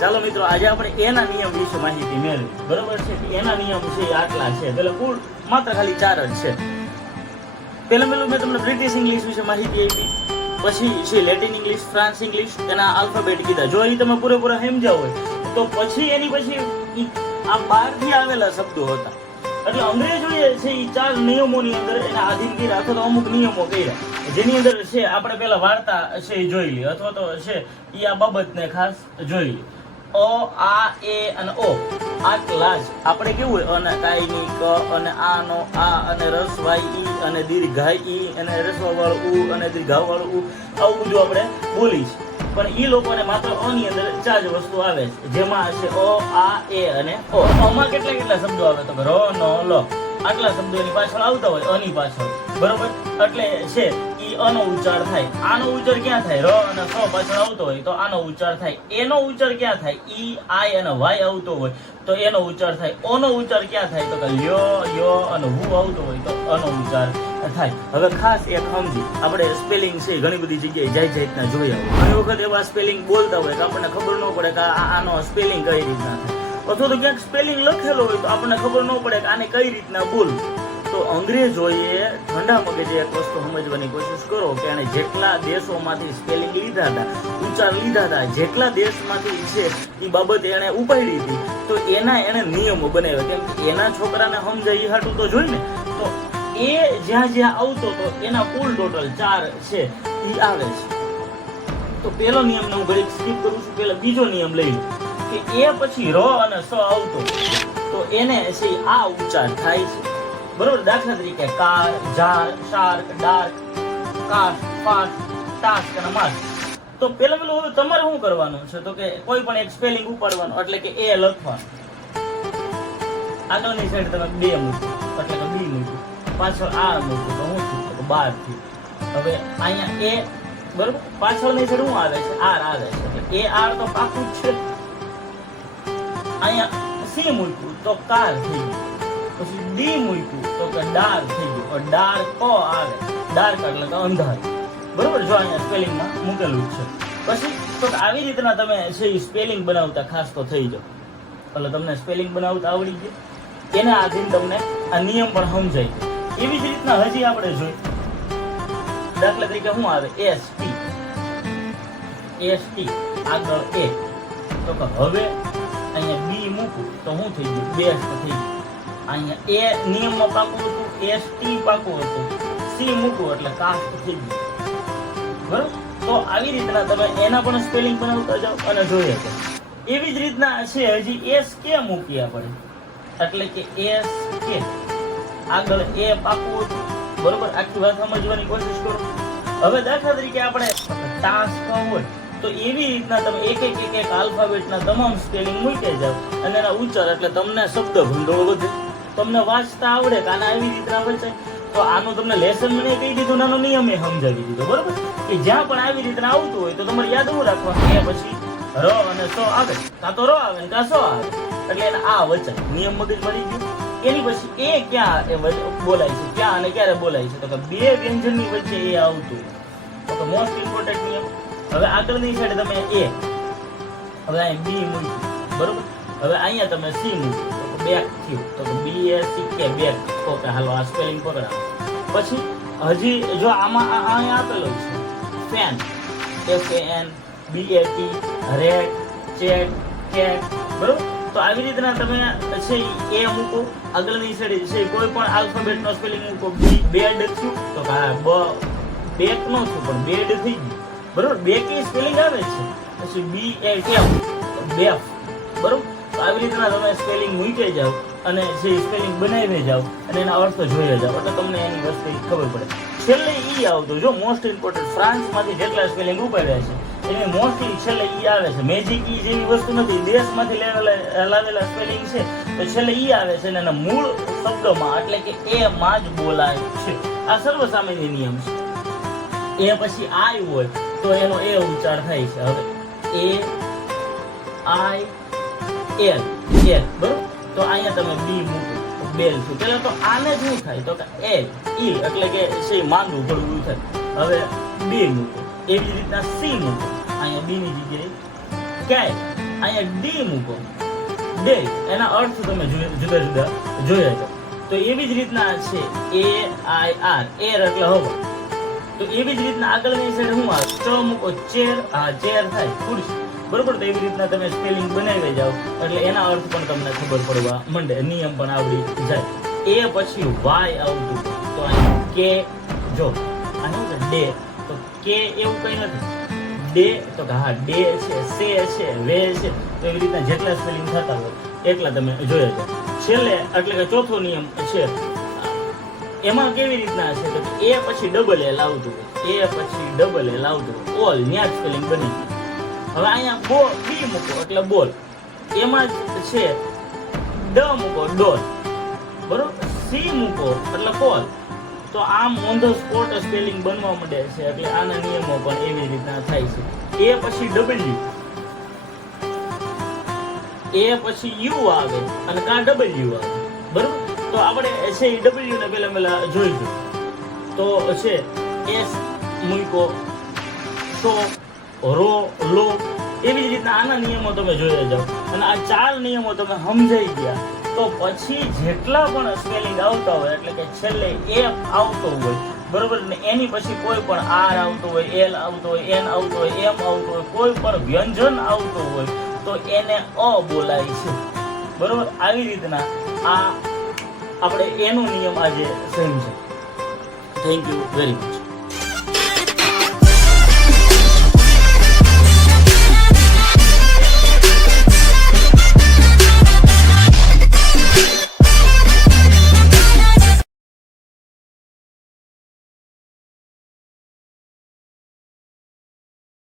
ચાલો મિત્રો, આજે આપણે એના નિયમ વિશે માહિતી મેળવી. બરોબર છે? એના નિયમ છે આટલા છે. પેલા કુલ માત્ર ખાલી 4 જ છે. પેલું મેં તમને બ્રિટિશ ઇંગ્લિશ વિશે માહિતી આપી, પછી છે લેટિન ઇંગ્લિશ, ફ્રાન્સ ઇંગ્લિશ, એના આલ્ફાબેટ કીધા. જો એ તમે પૂરેપૂરા સમજ્યા હોય તો પછી એની પછી આ બહારથી આવેલા શબ્દો હતા. એટલે અંગ્રેજોએ છે એ 4 નિયમોની અંદર એના આધીન કર્યા અથવા તો અમુક નિયમો કર્યા, જેની અંદર છે આપણે પેલા વાર્તા છે એ જોઈ લઈએ અથવા તો છે એ આ બાબતને ખાસ જોઈ લઈએ. અ, આ, એ અને ઓ આટલા જ આપણે કેવું હોય અને કાયની ક અને આનો આ અને રસવાય ઈ અને દીર્ઘાય ઈ અને રસવા વાળું ઉ અને દીર્ઘાવ વાળું ઉ, આવું બધું આપણે બોલી છે. પણ ઈ લોકોને માત્ર અ ની અંદર 4 જ વસ્તુ આવે છે, જેમાં છે અ, આ, એ અને ઓ. આમાં કેટલા શબ્દો આવે તો ર, ન, લ આટલા શબ્દો એની પાછળ આવતા હોય અની પાછળ. બરોબર? એટલે છે ઈ અનો ઉચ્ચાર થાય. આનો ઉચ્ચાર ક્યાં થાય? ર અને સ પાછળ આવતો હોય તો આનો ઉચ્ચાર થાય. એનો ઉચ્ચાર ક્યાં થાય? ઈ, આઈ અને વાય આવતો હોય તો એનો ઉચ્ચાર થાય. ઓનો ઉચ્ચાર ક્યાં થાય? તો કે લ્યો, યો અને હુ આવતો હોય તો અનો ઉચ્ચાર થાય. હવે ખાસ એક સમજી, આપણે સ્પેલિંગ છે ઘણી બધી જગ્યાએ જાતના જોયા હોય. ઘણી વખત એવા સ્પેલિંગ બોલતા હોય કે આપણને ખબર ન પડે કે આનો સ્પેલિંગ કઈ રીતના થાય, અથવા તો ક્યાંક સ્પેલિંગ લખેલો હોય તો આપણને ખબર ન પડે કે આને કઈ રીતના બોલવું. તો અંગ્રેજોએ ઠંડા મગજે એક વસ્તુ સમજવાની કોશિશ કરો કે એને જેટલા દેશોમાંથી સ્પેલિંગ લીધા હતા, ઉચ્ચાર લીધા હતા, જેટલા દેશમાંથી છે એ બાબતે એને ઉપાડી હતી, તો એને નિયમો બનાવ્યા. કેમ કે એના છોકરાને સમજાય એ હાટું તો જોઈ ને. તો એ જ્યાં આવતો તો એના કુલ ટોટલ 4 છે એ આવે છે. તો પેલો નિયમને હું ઘડીક સ્કીપ કરું છું, પેલા બીજો નિયમ લઈ લો કે એ પછી ર અને સ આવતો તો એને છે આ ઉચ્ચાર થાય છે. બરોબર? દાખલા તરીકે car, jar, shark, dark, cast, fast, task અને માસ્ક. તો પેલું હવે તમારે શું કરવાનું છે તો કે કોઈ પણ એક સ્પેલિંગ ઉપાડવાનું, એટલે કે એ લખવાનું. આગળની સાઈડ તમે 2 મૂકો એટલે કે બી મૂકો, પાછળ આ મૂકો તો શું થયું? તો 12 થયું. હવે અહીંયા એ, બરોબર, પાછળની સાઈડ શું આવે છે? આર આવે છે, એટલે એ આર તો પાકું જ છે. અહીંયા સી મૂક્યું તો કાર થઈ ગયું, પછી ડી મૂક્યું તો કે ડાર થઈ ગયું, ડાર કો આવે, ડાર્ક એટલે કે અંધાર. બરોબર? જો અહીંયા સ્પેલિંગમાં મૂકેલું છે. પછી તો આવી રીતના તમે છે સ્પેલિંગ બનાવતા ખાસ તો થઈ જાવ. એટલે તમને સ્પેલિંગ બનાવતા આવડી ગયું, એના આધીન તમને આ નિયમ પણ સમજાય છે. એવી જ રીતના હજી આપણે જોઈ, દાખલા તરીકે શું આવે? એસ ટી આગળ એ, તો કે હવે અહીંયા બી મૂકું તો શું થઈ ગયું? બેસ્ટ થઈ ગયું. અહીંયા એ નિયમમાં પાકું હતું, એસ ટી પાકું હતું, સી મૂકું એટલે કાસ્ટ થઈ ગયું. બરોબર? તો આવી રીતના તમે એના પણ સ્પેલિંગ બનાવતા જાઓ અને જોઈએ તો એવી જ રીતના છે હજી એસ કે મૂકીએ આપણે, એટલે કે એસ કે આગળ એ પાકું હતું. બરોબર? આખી વાત સમજવાની કોશિશ કરો. હવે દાખલા તરીકે આપણે ટાસ્ક હોય તો એવી રીતના તમે એક આલ્ફાબેટના તમામ સ્પેલિંગ મૂકી જાઓ અને એના ઉચ્ચાર, એટલે તમને શબ્દ ભંડોળ વધે, તમને વાંચતા આવડે કે આને આવી રીતના વચાય. તો આનું તમને લેસન મને કહી દીધું, નાનો નિયમ એ સમજાવી દીધો. બરોબર? કે જ્યાં પણ આવી રીતના આવતું હોય તો તમારે યાદ એવું રાખવાનું, એ પછી ર અને સ આવે, કાં તો ર આવે ને કાં સ આવે, એટલે એને આ વચાય. નિયમ મગજ મળી ગયું. એની પછી એ ક્યાં બોલાય છે, ક્યાં અને ક્યારે બોલાય છે, તો કે 2 વ્યંજનની વચ્ચે એ આવતું, તો કે મોસ્ટ ઇમ્પોર્ટન્ટ નિયમ. હવે આગળની સાઈડ તમે એ, હવે અહીં બી મૂક્યું. બરોબર? હવે અહીંયા તમે સી મૂક્યું તો બેક થયું, તો કે બી એ સી કે બેક. તો કે હાલો આ સ્પેલિંગ પકડાવો. પછી હજી જો આમાં અહીંયા આપેલો છે fan, FAN, BAT, red, chat, cat. બરોબર? તો આવી રીતના તમે છે એ મૂકો. આગળની સાઈડ છે કોઈ પણ આલ્ફાબેટનો સ્પેલિંગ મૂકો. બેડ થયું તો કે હા બેક નો થયું પણ બેડ થઈ ગયું. બરોબર? બેકી સ્પેલિંગ આવે છે. પછી BAF બેફ. બરોબર? તો આવી રીતના તમે સ્પેલિંગ મૂકી જાઓ અને જે સ્પેલિંગ બનાવી જાઓ અને એના અર્થ જોઈએ જાઓ એટલે તમને એની વસ્તુ ખબર પડે. છેલ્લે ઈ આવતો, જો મોસ્ટ ઇમ્પોર્ટન્ટ, ફ્રાન્સમાંથી જેટલા સ્પેલિંગ ઉપાડ્યા છે એની મોસ્ટલી છેલ્લે ઈ આવે છે. મેજિક ઈ જેવી વસ્તુ નથી, દેશમાંથી લાવેલા સ્પેલિંગ છે તો છેલ્લે ઈ આવે છે અને એના મૂળ શબ્દમાં એટલે કે એ માં જ બોલાય છે. આ સર્વસામાન્ય નિયમ છે. એ પછી આઈ હોય તો એનો એ ઉચ્ચાર થાય છે. હવે AIL, બરોબર? તો અહીંયા તમે બી મૂકો, બેલ છું. પેલા તો આને શું થાય તો કે એલ ઈ એટલે કે છે માંદું ભળવું થાય. હવે બી મૂકો. એવી રીતના સી મૂકો, અહીંયા બી ની જગ્યાએ અહીંયા ડી મૂકો, ડે, એના અર્થ તમે જુદા જુદા જોયા છે. તો એવી જ રીતના છે AIR, એર એટલે હવા. તો એવી જ રીતના આગળની સાઈડ શું આવે, ચ મૂકો, ચેર, ચેર થાય ખુરશી, બરોબર. તો એવી રીતના તમે સ્પેલિંગ બનાવી જાઓ એટલે એના અર્થ પણ તમને ખબર પડવા માંડે, નિયમ પણ આવડી જાય. એ પછી વાય આવતું, તો અહીં કે, જો આ શું છે ડે, તો કે એવું કઈ નથી, ડે તો કે હા ડે છે, સે છે, વે છે. તો એવી રીતના જેટલા સ્પેલિંગ થતા હોય એટલા તમે જોયા જાઓ. છેલ્લે એટલે કે ચોથો નિયમ છે, એમાં કેવી રીતના છે તો એ પછી ડબલ એલ આવતું હોય, એ પછી ડબલ એલ આવતું હોય, ઓલ ન્યા સ્પેલિંગ બની ગયું. હવે અહીંયા બી મૂકો એટલે બોલ, એમાં જ છે ડ મૂકો ડોલ, બરોબર. સી મૂકો એટલે કોલ. તો આમ ઓન ધ સ્પોટ સ્પેલિંગ બનવા માંડે છે. એટલે આના નિયમો પણ એવી રીતના થાય છે. એ પછી ડબલ્યુ, એ પછી યુ આવે અને કા ડબલ્યુ આવે, બરોબર. તો આપણે છે એ ડબલ્યુ ને પેલા જોઈશું. તો છે એસ મૂકો, સો, રો, લો, એવી જ રીતના આના નિયમો તમે જોઈ જાઓ. અને આ 4 નિયમો તમે સમજાઈ ગયા તો પછી જેટલા પણ સ્પેલિંગ આવતા હોય એટલે કે છેલ્લે એફ આવતો હોય, બરોબર, ને એની પછી કોઈ પણ આર આવતો હોય, એલ આવતો હોય, એન આવતો હોય, એમ આવતો હોય, કોઈ પણ વ્યંજન આવતું હોય તો એને અ બોલાય છે, બરોબર. આવી રીતના આ આપણે એનો નિયમ આજે સમજ્યો. Thank you very much.